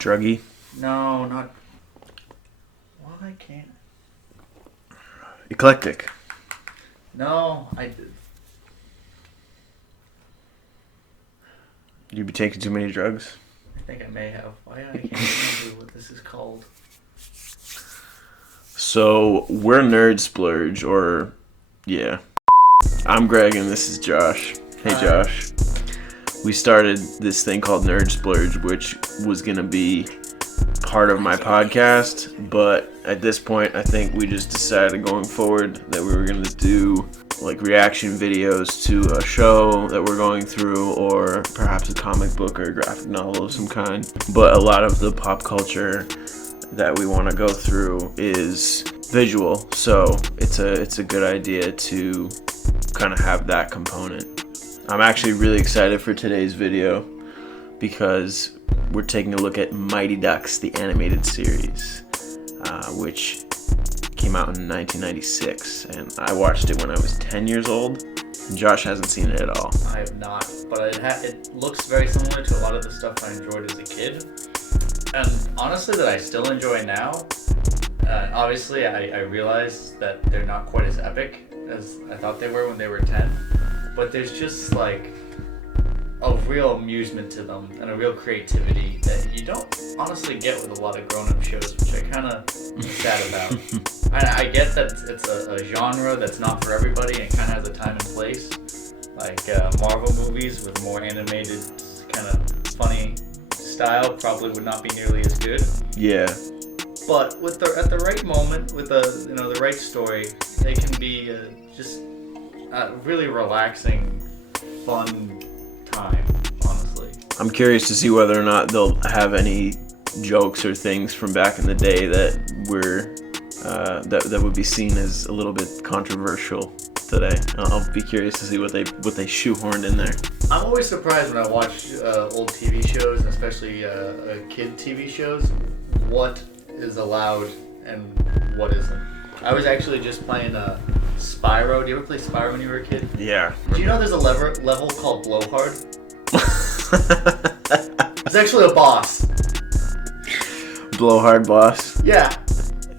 Druggy? No, not... Why can't... Eclectic? No, You be taking too many drugs? I think I may have. Why I can't remember what this is called. So, we're Nerd Splurge, or... Yeah. I'm Greg, and this is Josh. Hey, Hi. Josh. We started this thing called Nerd Splurge, which was going to be part of my podcast, but at this point, I think we just decided going forward that we were going to do like reaction videos to a show that we're going through, or perhaps a comic book or a graphic novel of some kind. But a lot of the pop culture that we want to go through is visual, so it's a good idea to kind of have that component. I'm actually really excited for today's video because we're taking a look at Mighty Ducks, the animated series, which came out in 1996, and I watched it when I was 10 years old. And Josh hasn't seen it at all. I have not, but it looks very similar to a lot of the stuff I enjoyed as a kid. And honestly, that I still enjoy now. Obviously, I realize that they're not quite as epic as I thought they were when they were 10. But there's just like a real amusement to them and a real creativity that you don't honestly get with a lot of grown-up shows, which I kind of am sad about. I get that it's a genre that's not for everybody and kind of has a time and place. Like Marvel movies with more animated, kind of funny style probably would not be nearly as good. Yeah. But at the right moment, with the right story, they can be just a really relaxing, fun time, honestly. I'm curious to see whether or not they'll have any jokes or things from back in the day that were that would be seen as a little bit controversial today. I'll be curious to see what they shoehorned in there. I'm always surprised when I watch old TV shows, and especially kid TV shows, what is allowed and what isn't. I was actually just playing Spyro. Do you ever play Spyro when you were a kid? Yeah. Do you know there's a level called Blowhard? It's actually a boss. Blowhard boss. Yeah.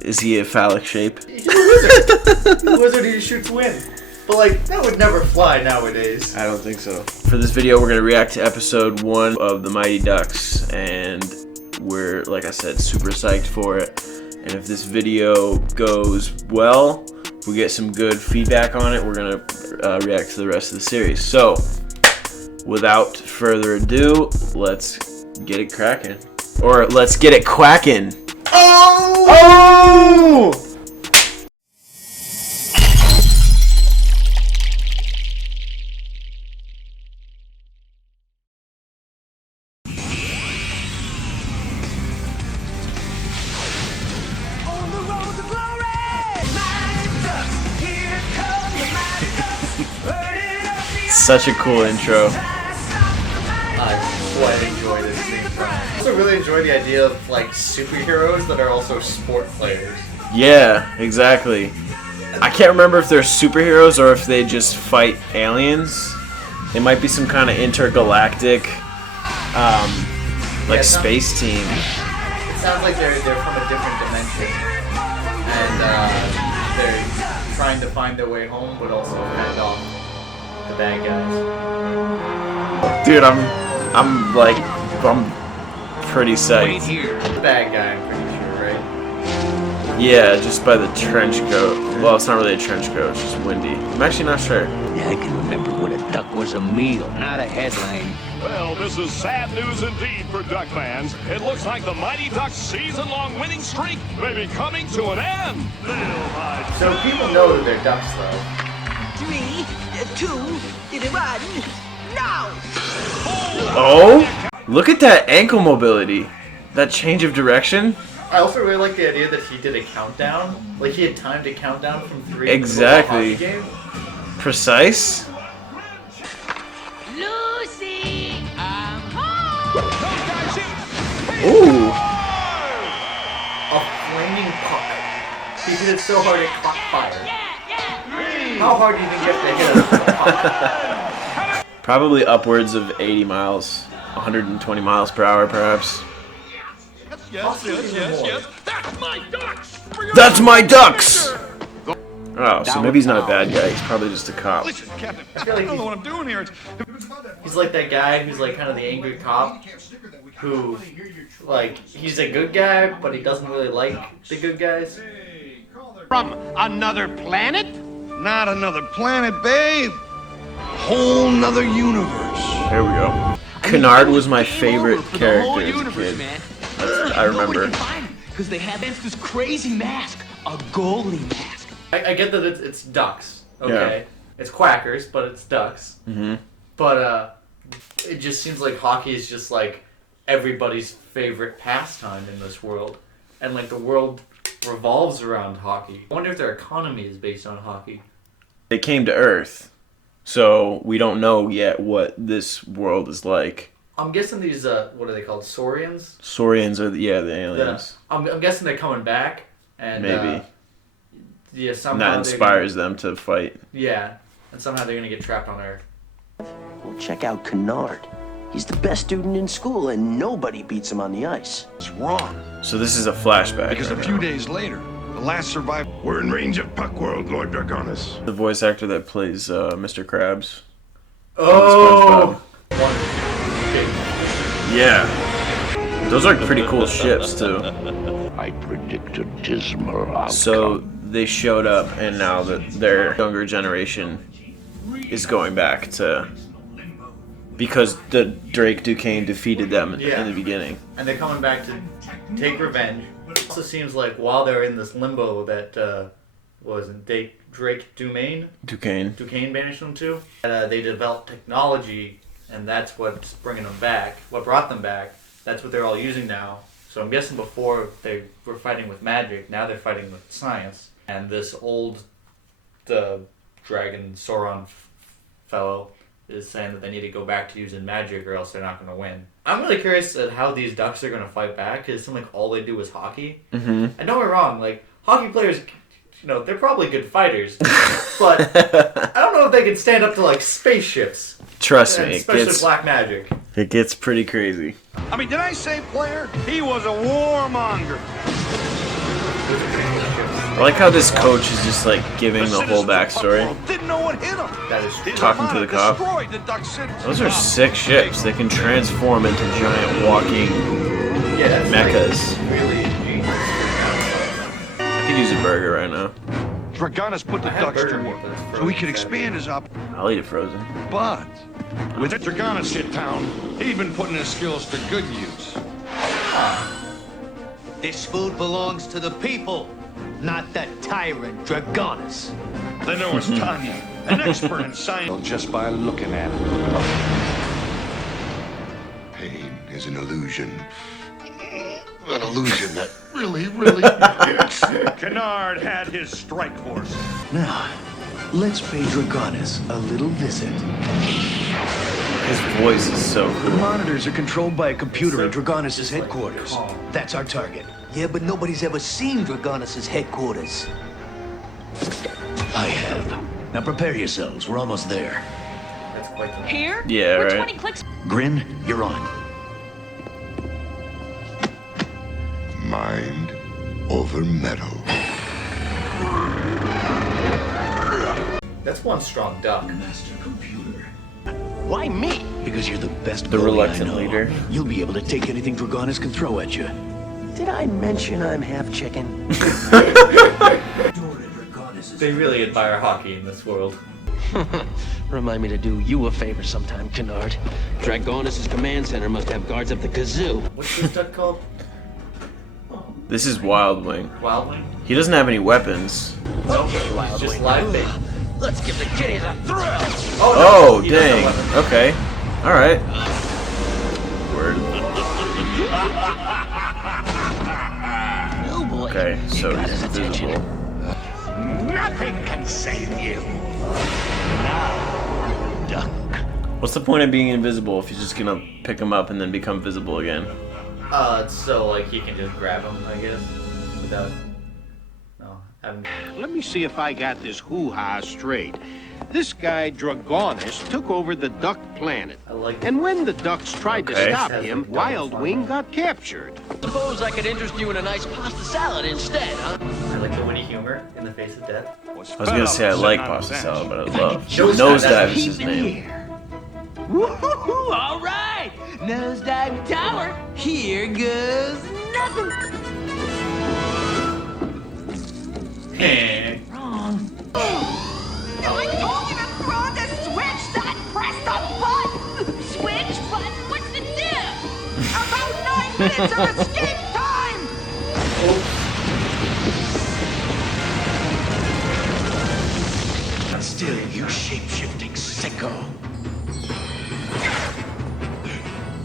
Is he a phallic shape? He's a wizard. He's a wizard who shoots wind. But like, that would never fly nowadays. I don't think so. For this video, we're going to react to episode 1 of the Mighty Ducks, and we're, like I said, super psyched for it. And if this video goes well, if we get some good feedback on it, we're going to react to the rest of the series. So, without further ado, let's get it cracking. Or let's get it quacking. Oh! Oh! Such a cool intro. I quite enjoy this theme song. I also really enjoy the idea of like superheroes that are also sport players. Yeah, exactly. I can't remember if they're superheroes or if they just fight aliens. They might be some kind of intergalactic, space team. It sounds like they're from a different dimension, and they're trying to find their way home, but also fend off the bad guys. Dude, I'm pretty psyched. The bad guy, I'm pretty sure, right? Yeah, just by the trench coat. Well, it's not really a trench coat, it's just windy. I'm actually not sure. Yeah, I can remember when a duck was a meal, not a headline. Well, this is sad news indeed for Duck fans. It looks like the Mighty Ducks' season-long winning streak may be coming to an end. So people know that they're ducks, though. 3, 2, 1, now! Oh! Look at that ankle mobility. That change of direction. I also really like the idea that he did a countdown. Like, he had time to count down from 3 Exactly. to the hockey game. Precise. Lucy, I'm home! Ooh. A flaming puck. He did it so hard it caught fire. How hard do you think you have to hit a puck? Probably upwards of 80 miles. 120 miles per hour, perhaps. yes. That's my ducks! That's my ducks! Oh, so maybe he's not a bad guy. He's probably just a cop. Listen, Captain, I feel like I don't know what I'm doing here. he's like that guy who's like kind of the angry cop who, like, he's a good guy, but he doesn't really like the good guys. From another planet? Not another planet, babe. Whole nother universe. There we go. Kennard was my favorite character as a kid. I remember. Because they have this crazy mask, a goalie mask. I get that it's ducks, okay? Yeah. It's quackers, but it's ducks. Mm-hmm. But it just seems like hockey is just like everybody's favorite pastime in this world. And like the world revolves around hockey. I wonder if their economy is based on hockey. They came to Earth, so we don't know yet what this world is like. I'm guessing these, what are they called? Saurians? Saurians are the aliens. I'm guessing they're coming back. And, Maybe. Yeah, And somehow that inspires them to fight. Yeah, and somehow they're gonna get trapped on Earth. Well, check out Kennard. He's the best student in school, and nobody beats him on the ice. It's wrong. So this is a flashback. Because a right few now. days later, the last survivor. We're in range of Puck World, Lord Dragonis. The voice actor that plays Mr. Krabs. Oh! Yeah. Those are pretty cool ships, too. I predict a dismal outcome. So they showed up, and now that their younger generation is going back to... Because the Drake Duquesne defeated them in the beginning. And they're coming back to take revenge. It also seems like while they're in this limbo that, wasn't Drake Duquesne banished them to, they developed technology, and that's what's bringing them back. What brought them back, that's what they're all using now. So I'm guessing before they were fighting with magic, now they're fighting with science. And this old dragon Sauron fellow is saying that they need to go back to using magic or else they're not going to win. I'm really curious at how these ducks are going to fight back, because it seems like all they do is hockey. Mm-hmm. And don't get me wrong, like, hockey players, you know, they're probably good fighters, but I don't know if they can stand up to, like, spaceships. Trust me, Especially with black magic. It gets pretty crazy. I mean, did I say player? He was a warmonger. I like how this coach is just like giving the whole backstory. Didn't know what hit him. That is true. Talking to the cop. Those are sick ships. They can transform into giant walking mechas. Really ingenious. I could use a burger right now. Dragonis put the ducks to work so he could expand his op. I'll eat it frozen. But with Dragonis hit town, he'd been putting his skills to good use. This food belongs to the people, not that tyrant Dragonis. Then there was Tanya, an expert in science. Just by looking at it. Pain is an illusion. An illusion that really hurts. Kennard had his strike force. Now, let's pay Dragonis a little visit. His voice is so The cool. monitors are controlled by a computer at Dragonis' headquarters. That's our target. Yeah, but nobody's ever seen Dragonis' headquarters. I have. Now prepare yourselves. We're almost there. That's quite the Here? Yeah, We're right. 20 clicks. Grin, you're on. Mind over metal. That's one strong duck. Master computer. Why me? Because you're the best The bully reluctant I know. leader. You'll be able to take anything Dragonis can throw at you. Did I mention I'm half chicken? They really admire hockey in this world. Remind me to do you a favor sometime, Kennard. Dragonis' command center must have guards up the kazoo. What's this duck called? This is Wild Wing. Wildwing? He doesn't have any weapons. Nope, he's just live bait. Let's give the kiddies a thrill! Oh, he doesn't dang. have weapons. Okay. Alright. Word. Oh boy. Okay, so You got he's his attention. invisible. Nothing can save you. Duck. What's the point of being invisible if you're just gonna pick him up and then become visible again? So, like, he can just grab him, I guess, without, having... Let me see if I got this hoo-ha straight. This guy, Dragonis, took over the duck planet. I like And when the ducks tried to stop Has him, like double Wild fun. Wing got captured. Suppose I could interest you in a nice pasta salad instead, huh? I like the witty humor in the face of death. I was gonna say I like pasta salad, but I love Nosedive, Nosedive is his name. Woohoo! All right! Nosedive Tower, here goes nothing! Wrong. I told you to throw the switch, that press the button! Switch button? What's the diff? About 9 minutes of escape time! Still, you shape-shifting sicko.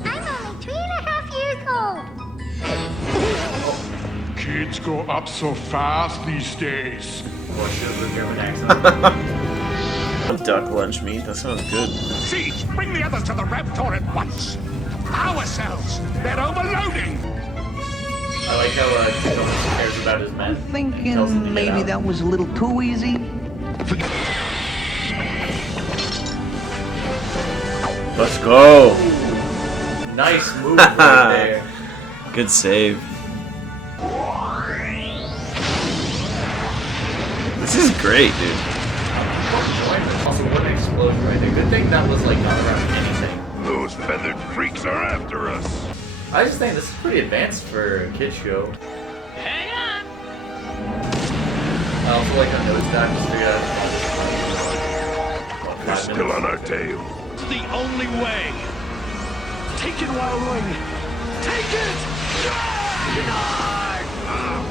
I'm only 3.5 years old. Kids grow up so fast these days. Or should have German accent. Duck lunch meat. That sounds good. Siege, bring the others to the Raptor at once. Power cells, they're overloading. I like how Jonas cares about his men. Tells them to Thinking get maybe out. that was a little too easy. Let's go. Nice move right there. Good save. This is great, dude. Also, what an explosion right there. Good thing that was like not around anything. Those feathered freaks are after us. I just think this is pretty advanced for a kid show. Hang on! I also like a nosedive just figured They're still on our tail. It's the only way. Take it, Wild Wing. Take it!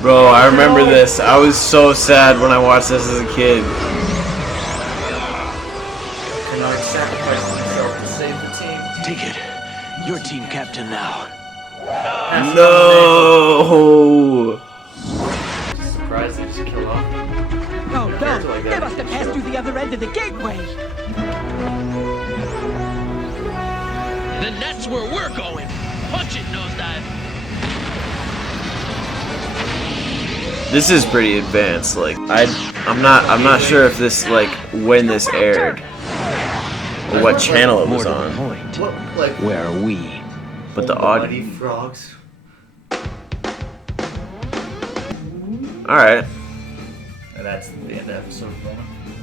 Bro, I remember this. I was so sad when I watched this as a kid. Canard sacrificed himself to save the team. Take it. You're team captain now. No. Surprised they just kill off. Oh no! They must have passed through the other end of the gateway! Then that's where we're going. Punch it, Nosedive. This is pretty advanced. Like I'm not sure if this like when this aired or what channel it was on. Point. What, like, Where are we? But the mighty audio. frogs. All right. And that's the end of episode 1.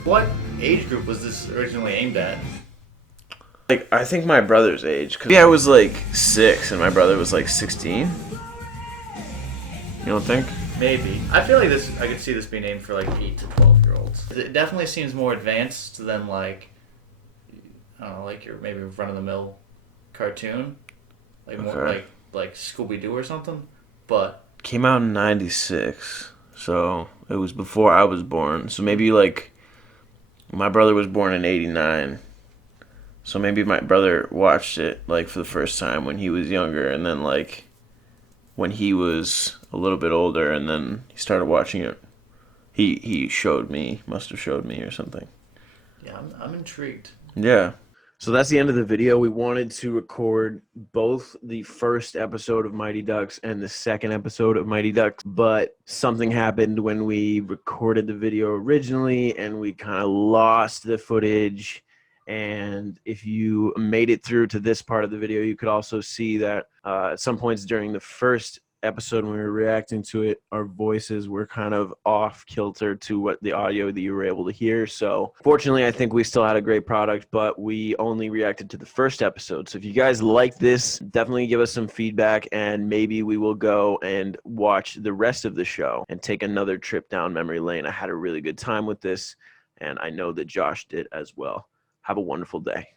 What age group was this originally aimed at? Like I think my brother's age. Cause I was like 6 and my brother was like 16. You don't think? Maybe. I feel like this. I could see this being aimed for like 8 to 12-year-olds. It definitely seems more advanced than like, I don't know, like your maybe run-of-the-mill cartoon, like more like Scooby-Doo or something. But Came out in '96, so it was before I was born. So maybe like my brother was born in '89. So maybe my brother watched it like for the first time when he was younger, and then like when he was a little bit older, and then he started watching it. He showed me, must have showed me or something. yeah, I'm intrigued. Yeah. So that's the end of the video. We wanted to record both the first episode of Mighty Ducks and the second episode of Mighty Ducks, but something happened when we recorded the video originally, and we kind of lost the footage. And if you made it through to this part of the video, you could also see that at some points during the first episode when we were reacting to it, our voices were kind of off kilter to what the audio that you were able to hear. So fortunately, I think we still had a great product, but we only reacted to the first episode. So if you guys like this, definitely give us some feedback, and maybe we will go and watch the rest of the show and take another trip down memory lane. I had a really good time with this, and I know that Josh did as well. Have a wonderful day.